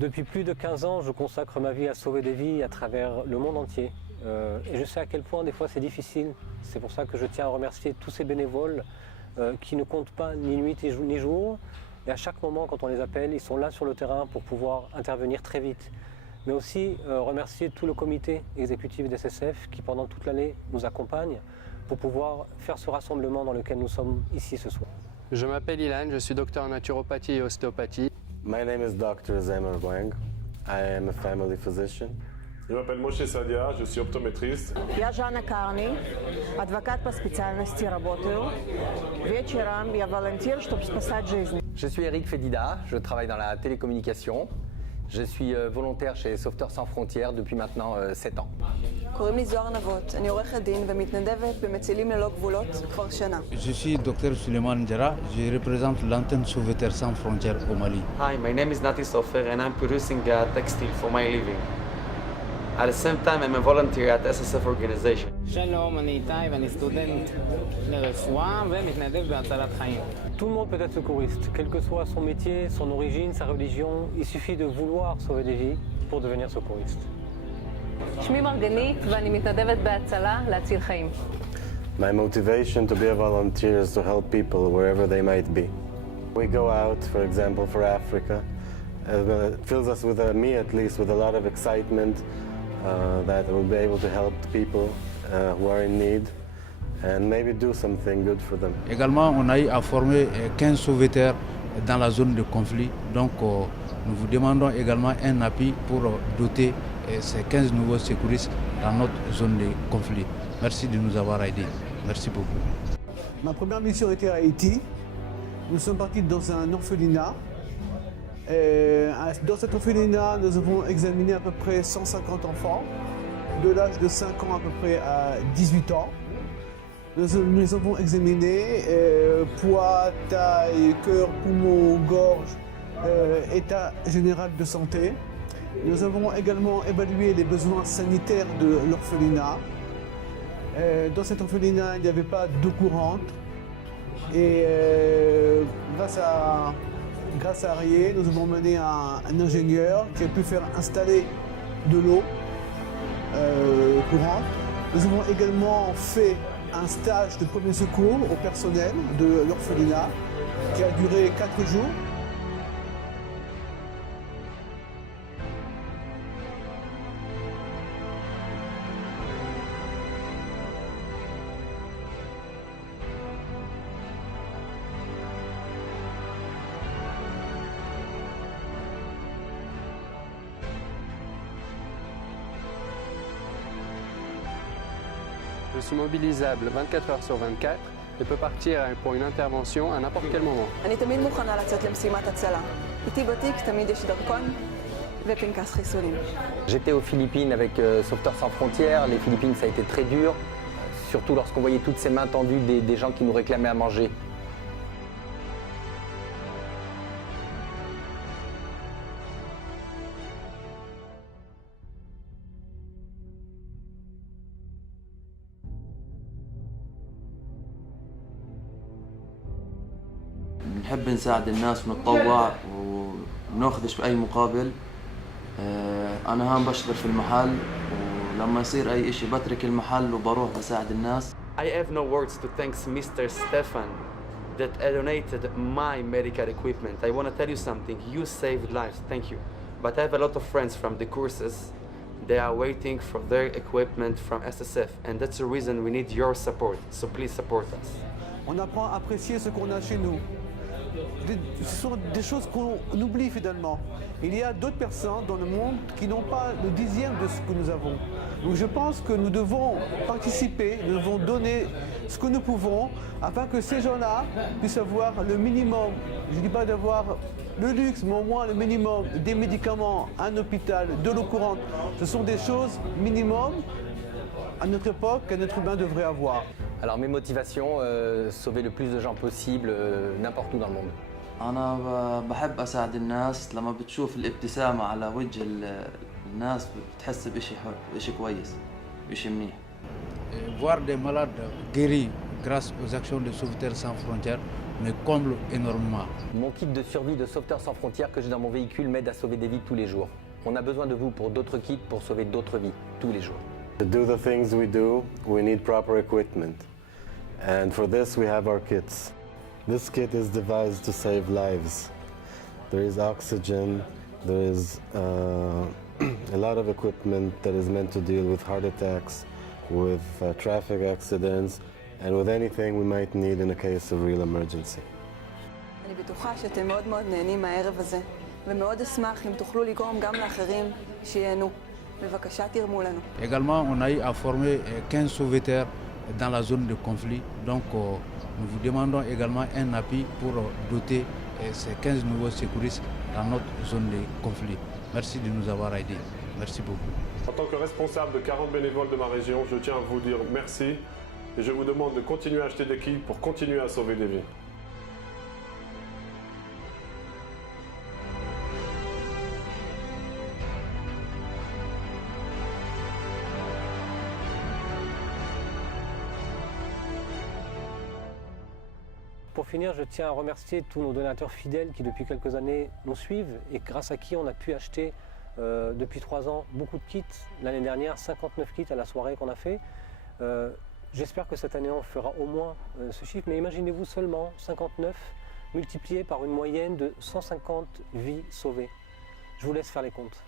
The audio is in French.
Depuis plus de 15 ans, je consacre ma vie à sauver des vies à travers le monde entier. Et je sais à quel point des fois c'est difficile. C'est pour ça que je tiens à remercier tous ces bénévoles qui ne comptent pas ni nuit ni jour. Et à chaque moment, quand on les appelle, ils sont là sur le terrain pour pouvoir intervenir très vite. Mais aussi remercier tout le comité exécutif d'SSF qui pendant toute l'année nous accompagne pour pouvoir faire ce rassemblement dans lequel nous sommes ici ce soir. Je m'appelle Ilan, je suis docteur en naturopathie et ostéopathie. My name is Dr. Zemer Wang. I am a family physician. Je m'appelle Moshe Sadia, je suis optométriste. Я Жанна Карни, адвокат по специальности, работаю. Вечером я волонтер, чтобы спасать жизни. Je suis Eric Fedida, je travaille dans la télécommunication. Je suis volontaire chez Sauveteurs sans frontières depuis maintenant 7 ans. קוראים לי זוהר נבות, אני עורכת דין ומתנדבת במצילים ללא גבולות כבר שנה. Je suis Dr Suleiman Jara, je représente l'antenne Sauveteurs sans frontières au Mali. Hi, my name is Nati Sofer and I'm producing textile for my living. At the same time, I'm a volunteer at SSF organization. שלום, אני איתי ואני סטודנט לרפואה ומתנדב בהצלת חיים. Tout le monde peut être secouriste, quel que soit son métier, son origine, sa religion. Il suffit de vouloir sauver des vies pour devenir secouriste. שמי מרגנית ואני מתנדבת בהצלה להציל חיים. My motivation to be a volunteer is to help people wherever they might be. We go out, for example, for Africa. It fills us with, me at least, with a lot of excitement that we'll be able to help people who are in need and maybe do something good for them. Également, on a eu à former 15 sauveteurs dans la zone de conflit. Donc, nous vous demandons également un appui pour doter ces 15 nouveaux secouristes dans notre zone de conflit. Merci de nous avoir aidés. Merci beaucoup. Ma première mission était à Haïti. Nous sommes partis dans un orphelinat. Dans cet orphelinat, nous avons examiné à peu près 150 enfants, de l'âge de 5 ans à peu près à 18 ans. Nous avons examiné poids, taille, cœur, poumon, gorge, état général de santé. Nous avons également évalué les besoins sanitaires de l'orphelinat. Dans cet orphelinat, il n'y avait pas d'eau courante. Et grâce à Arié, nous avons mené un ingénieur qui a pu faire installer de l'eau courante. Nous avons également fait un stage de premier secours au personnel de l'orphelinat qui a duré 4 jours. Je suis mobilisable 24 heures sur 24 et peux partir pour une intervention à n'importe quel moment. אני תמיד מוכנה לצאת למשימת הצלה. איתי בתיק תמיד יש דרכון ופנקס חיסונים. J'étais aux Philippines avec Sauveteurs sans frontières. Les Philippines, ça a été très dur, surtout lorsqu'on voyait toutes ces mains tendues des gens qui nous réclamaient à manger. نحب نساعد الناس ونتطوع وناخذش بأي مقابل. أنا هون بشتغل في المحل ولما يصير أي إشي بترك المحل وبروح بساعد الناس. I have no words to thank Mr. Stefan that donated my medical equipment. I want to tell you something. You saved lives. Thank you. But I have a lot of friends from the courses. They are waiting for their equipment from SSF, and that's the reason we need your support. So please support us. On apprend à apprécier ce qu'on a chez nous. Ce sont des choses qu'on oublie finalement. Il y a d'autres personnes dans le monde qui n'ont pas le 10e de ce que nous avons. Donc je pense que nous devons participer, nous devons donner ce que nous pouvons afin que ces gens-là puissent avoir le minimum, je ne dis pas d'avoir le luxe, mais au moins le minimum, des médicaments, un hôpital, de l'eau courante. Ce sont des choses minimum à notre époque qu'un être humain devrait avoir. Alors mes motivations, sauver le plus de gens possible, n'importe où dans le monde. أنا بحب أساعد الناس لما بتشوف الابتسامة على وجه الناس بتحس بإشي حلو، بإشي كويس، بإشي منيح. Voir des malades guéris grâce aux actions de Sauveteurs sans frontières, me comble énormément. Mon kit de survie de Sauveteurs sans frontières que j'ai dans mon véhicule m'aide à sauver des vies tous les jours. On a besoin de vous pour d'autres kits pour sauver d'autres vies tous les jours. To do the things we do, we need proper equipment. And for this, we have our kits. This kit is devised to save lives. There is oxygen, there is a lot of equipment that is meant to deal with heart attacks, with traffic accidents, and with anything we might need in a case of real emergency. אני בטוחה שאתם מאוד מאוד נהנים מהערב הזה, ומאוד אשמח אם תוכלו לגרום גם לאחרים שיהנו. בבקשה תרמו לנו. Également, on a eu à former 15 sauveteurs dans la zone de conflit. Donc, nous vous demandons également un appui pour doter ces 15 nouveaux secouristes dans notre zone de conflit. Merci de nous avoir aidés. Merci beaucoup. En tant que responsable de 40 bénévoles de ma région, je tiens à vous dire merci et je vous demande de continuer à acheter des kits pour continuer à sauver des vies. Pour finir, je tiens à remercier tous nos donateurs fidèles qui depuis quelques années nous suivent et grâce à qui on a pu acheter depuis 3 ans beaucoup de kits. L'année dernière, 59 kits à la soirée qu'on a fait. J'espère que cette année on fera au moins ce chiffre, mais imaginez-vous seulement 59 multiplié par une moyenne de 150 vies sauvées. Je vous laisse faire les comptes.